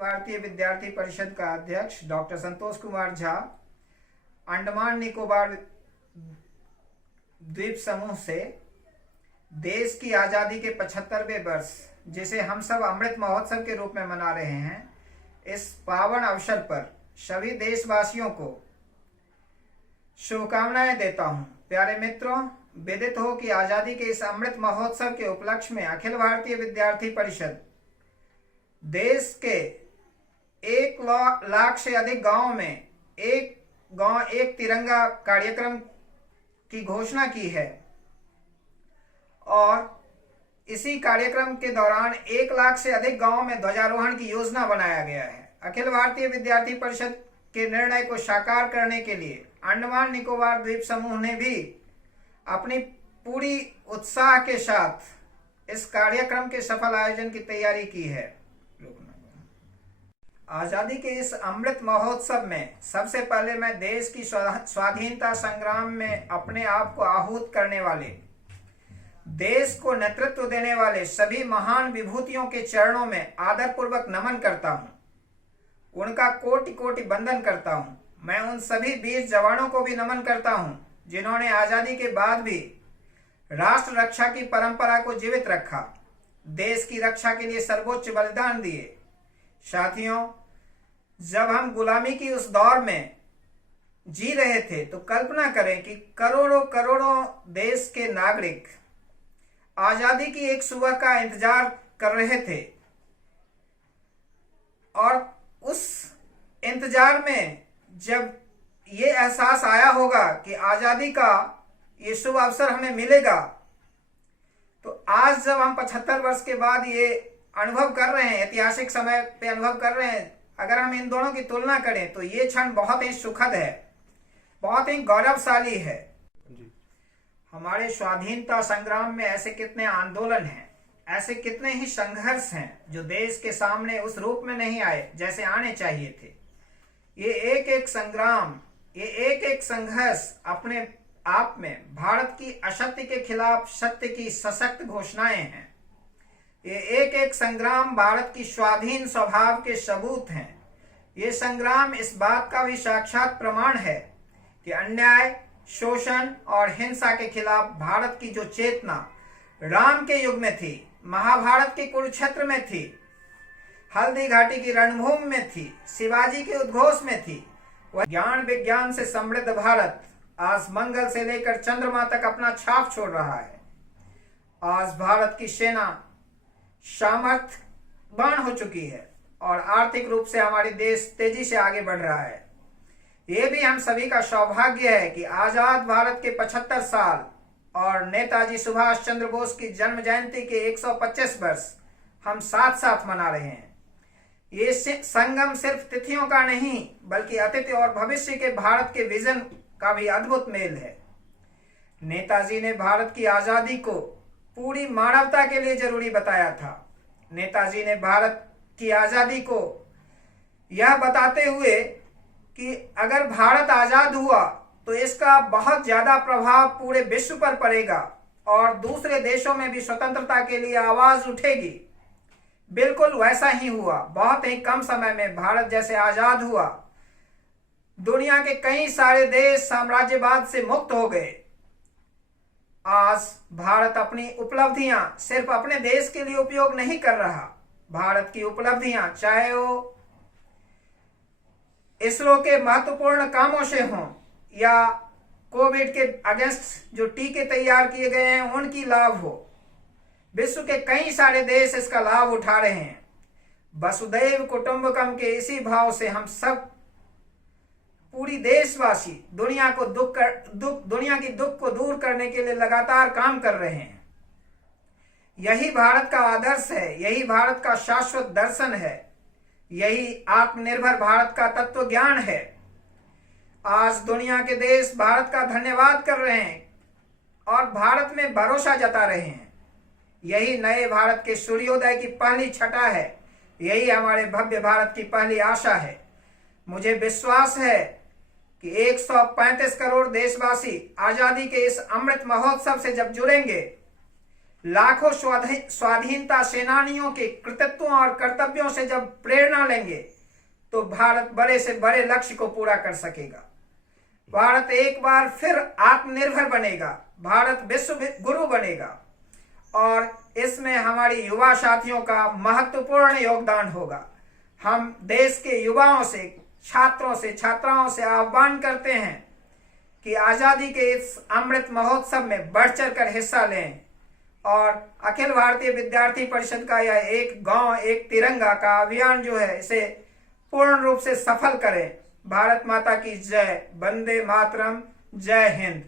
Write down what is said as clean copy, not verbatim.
भारतीय विद्यार्थी परिषद का अध्यक्ष डॉक्टर संतोष कुमार झा अंडमान निकोबार द्वीप समूह से देश की आज़ादी के 75वें वर्ष, जिसे हम सब अमृत महोत्सव के रूप में मना रहे हैं, इस पावन अवसर पर सभी देशवासियों को शुभकामनाएं देता हूं। प्यारे मित्रों, विदित हो कि आज़ादी के इस अमृत महोत्सव के उपलक्ष्य में अखिल भारतीय विद्यार्थी परिषद देश के 1 लाख से अधिक गांवों में एक गांव एक तिरंगा कार्यक्रम की घोषणा की है और इसी कार्यक्रम के दौरान 1 लाख से अधिक गांवों में ध्वजारोहण की योजना बनाया गया है। अखिल भारतीय विद्यार्थी परिषद के निर्णय को साकार करने के लिए अंडमान निकोबार द्वीप समूह ने भी अपनी पूरी उत्साह के साथ इस कार्यक्रम के सफल आयोजन की तैयारी की है। आजादी के इस अमृत महोत्सव में सबसे पहले मैं देश की स्वाधीनता संग्राम में अपने आप को आहूत करने वाले, देश को नेतृत्व देने वाले सभी महान विभूतियों के चरणों में आदरपूर्वक नमन करता हूं। उनका कोटि कोटि वंदन करता हूं। मैं उन सभी वीर जवानों को भी नमन करता हूं जिन्होंने आजादी के बाद भी राष्ट्र रक्षा की परंपरा को जीवित रखा, देश की रक्षा के लिए सर्वोच्च बलिदान दिए। साथियों, जब हम गुलामी की उस दौर में जी रहे थे तो कल्पना करें कि करोड़ों करोड़ों देश के नागरिक आजादी की एक सुबह का इंतजार कर रहे थे और उस इंतजार में जब ये एहसास आया होगा कि आजादी का ये शुभ अवसर हमें मिलेगा, तो आज जब हम 75 वर्ष के बाद ये अनुभव कर रहे हैं, ऐतिहासिक समय पे अनुभव कर रहे हैं, अगर हम इन दोनों की तुलना करें तो ये क्षण बहुत ही सुखद है, बहुत ही गौरवशाली है। हमारे स्वाधीनता संग्राम में ऐसे कितने आंदोलन हैं, ऐसे कितने ही संघर्ष हैं जो देश के सामने उस रूप में नहीं आए जैसे आने चाहिए थे। ये एक एक संग्राम, ये एक एक संघर्ष अपने आप में भारत की असत्य के खिलाफ सत्य की सशक्त घोषणाएं हैं। ये एक एक संग्राम भारत की स्वाधीन स्वभाव के सबूत हैं। ये संग्राम इस बात का भी साक्षात प्रमाण है कि अन्याय, शोषण और हिंसा के खिलाफ भारत की जो चेतना राम के युग में थी, महाभारत के कुरुक्षेत्र में थी, हल्दी घाटी की रणभूमि में थी, शिवाजी के उद्घोष में थी, वह ज्ञान विज्ञान से समृद्ध भारत आज मंगल से लेकर चंद्रमा तक अपना छाप छोड़ रहा है। आज भारत की सेना सामर्थ्यवान हो चुकी है और आर्थिक रूप से हमारी देश तेजी से आगे बढ़ रहा है। ये भी हम सभी का सौभाग्य है कि आजाद भारत के 75 साल और नेताजी सुभाष चंद्र बोस की जन्म जयंती के 125 वर्ष हम साथ साथ मना रहे हैं। ये संगम सिर्फ तिथियों का नहीं बल्कि अतीत और भविष्य के भारत के विजन का भी अद्भुत मेल है। नेताजी ने भारत की आजादी को पूरी मानवता के लिए जरूरी बताया था। नेताजी ने भारत की आजादी को यह बताते हुए कि अगर भारत आजाद हुआ तो इसका बहुत ज्यादा प्रभाव पूरे विश्व पर पड़ेगा और दूसरे देशों में भी स्वतंत्रता के लिए आवाज उठेगी। बिल्कुल वैसा ही हुआ। बहुत ही कम समय में भारत जैसे आजाद हुआ, दुनिया के कई सारे देश साम्राज्यवाद से मुक्त हो गए। आज भारत अपनी उपलब्धियां सिर्फ अपने देश के लिए उपयोग नहीं कर रहा। भारत की उपलब्धियां चाहे वो इसरो के महत्वपूर्ण कामों से हों या कोविड के अगेंस्ट जो टीके तैयार किए गए हैं उनकी लाभ हो, विश्व के कई सारे देश इसका लाभ उठा रहे हैं। वसुधैव कुटुंबकम के इसी भाव से हम सब पूरी देशवासी दुनिया की दुख को दूर करने के लिए लगातार काम कर रहे हैं। यही भारत का आदर्श है, यही भारत का शाश्वत दर्शन है, यही आत्मनिर्भर भारत का तत्व ज्ञान है। आज दुनिया के देश भारत का धन्यवाद कर रहे हैं और भारत में भरोसा जता रहे हैं। यही नए भारत के सूर्योदय की पहली छटा है, यही हमारे भव्य भारत की पहली आशा है। मुझे विश्वास है कि 135 करोड़ देशवासी आजादी के इस अमृत महोत्सव से जब जुड़ेंगे लाखों स्वाधीनता सेनानियों के कृतित्वों और कर्तव्यों से जब प्रेरणा लेंगे तो भारत बड़े से बड़े लक्ष्य को पूरा कर सकेगा। भारत एक बार फिर आत्मनिर्भर बनेगा, भारत विश्व गुरु बनेगा और इसमें हमारी युवा साथियों का महत्वपूर्ण योगदान होगा। हम देश के युवाओं से, छात्रों से, छात्राओं से आह्वान करते हैं कि आजादी के इस अमृत महोत्सव में बढ़ चढ़ कर हिस्सा लें और अखिल भारतीय विद्यार्थी परिषद का यह एक गांव एक तिरंगा का अभियान जो है इसे पूर्ण रूप से सफल करें। भारत माता की जय। वंदे मातरम। जय हिंद।